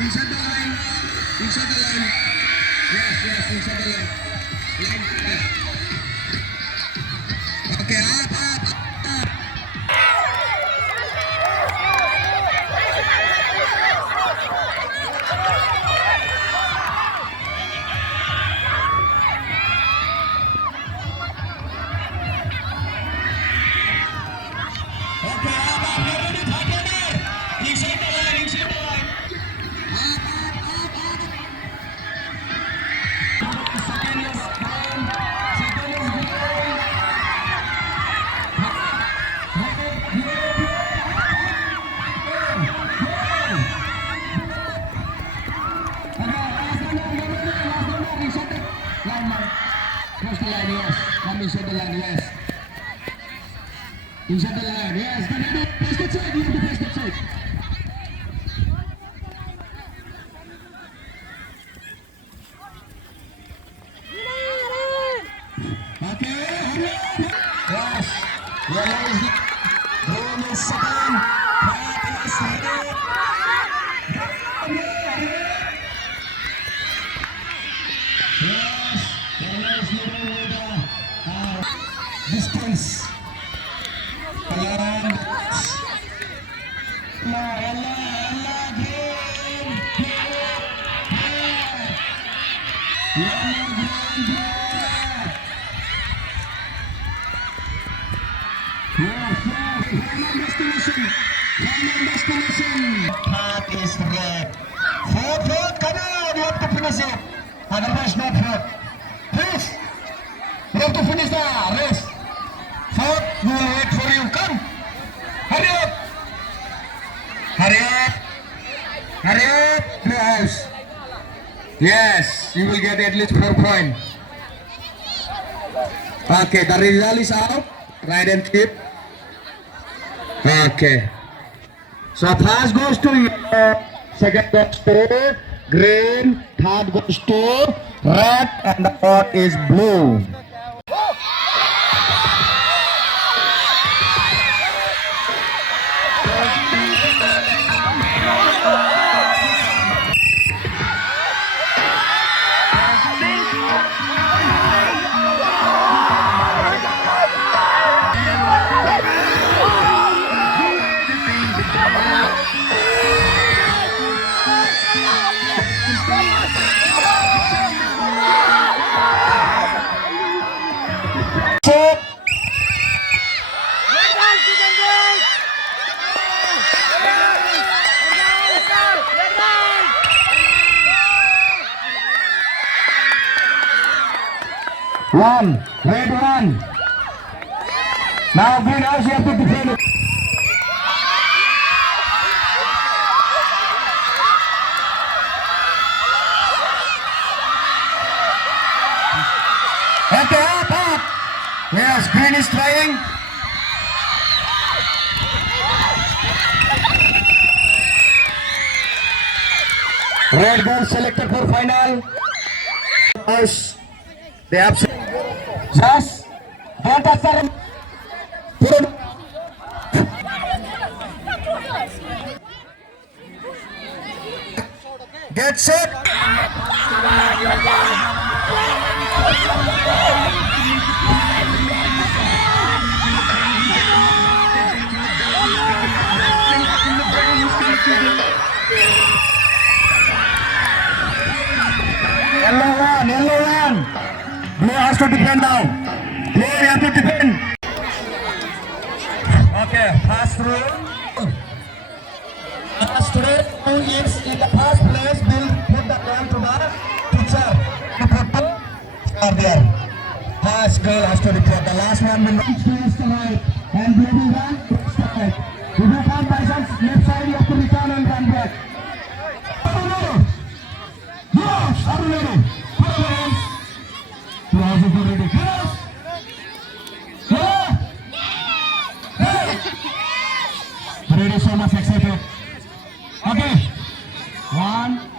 Inside the line. Inside the line. Yes, inside the line. Line. Okay, up. Inside the line, yes. Inside the line, yes. Press the check, you have to press the check. Okay, yes. Yellow is green is second. Red is third. Yes, yellow is leading with distance. Yellow, Path is red. Fourth, come on, you have to finish it. Otherwise, not fourth. Please, you have to finish the race. Fourth, we will wait for you. Come, hurry up. Hurry up, Blue House. Yes, you will get at least 4 points. Okay, the result is out. Right and keep. Okay. So first goes to yellow, second goes to green, third goes to red, and the fourth is blue. One, red one. Now green house, you have to defend it. Okay, up. Yes, green is trying. Red girl selected for final. House, they have. Just don't touch the get set. Yellow one. Blue has to defend now. Blue, you have to defend. Okay, pass through. Pass through. Who is in the first place will put the ball to the teacher. To put the star there. Pass girl has to report. The last one will face the right. And blue will run to the right. If you come by some left side, you have to return and run back. Yes, are you ready? Put your hands. You are ready. Yes. Hey. Ready, so much excited. Okay. 1,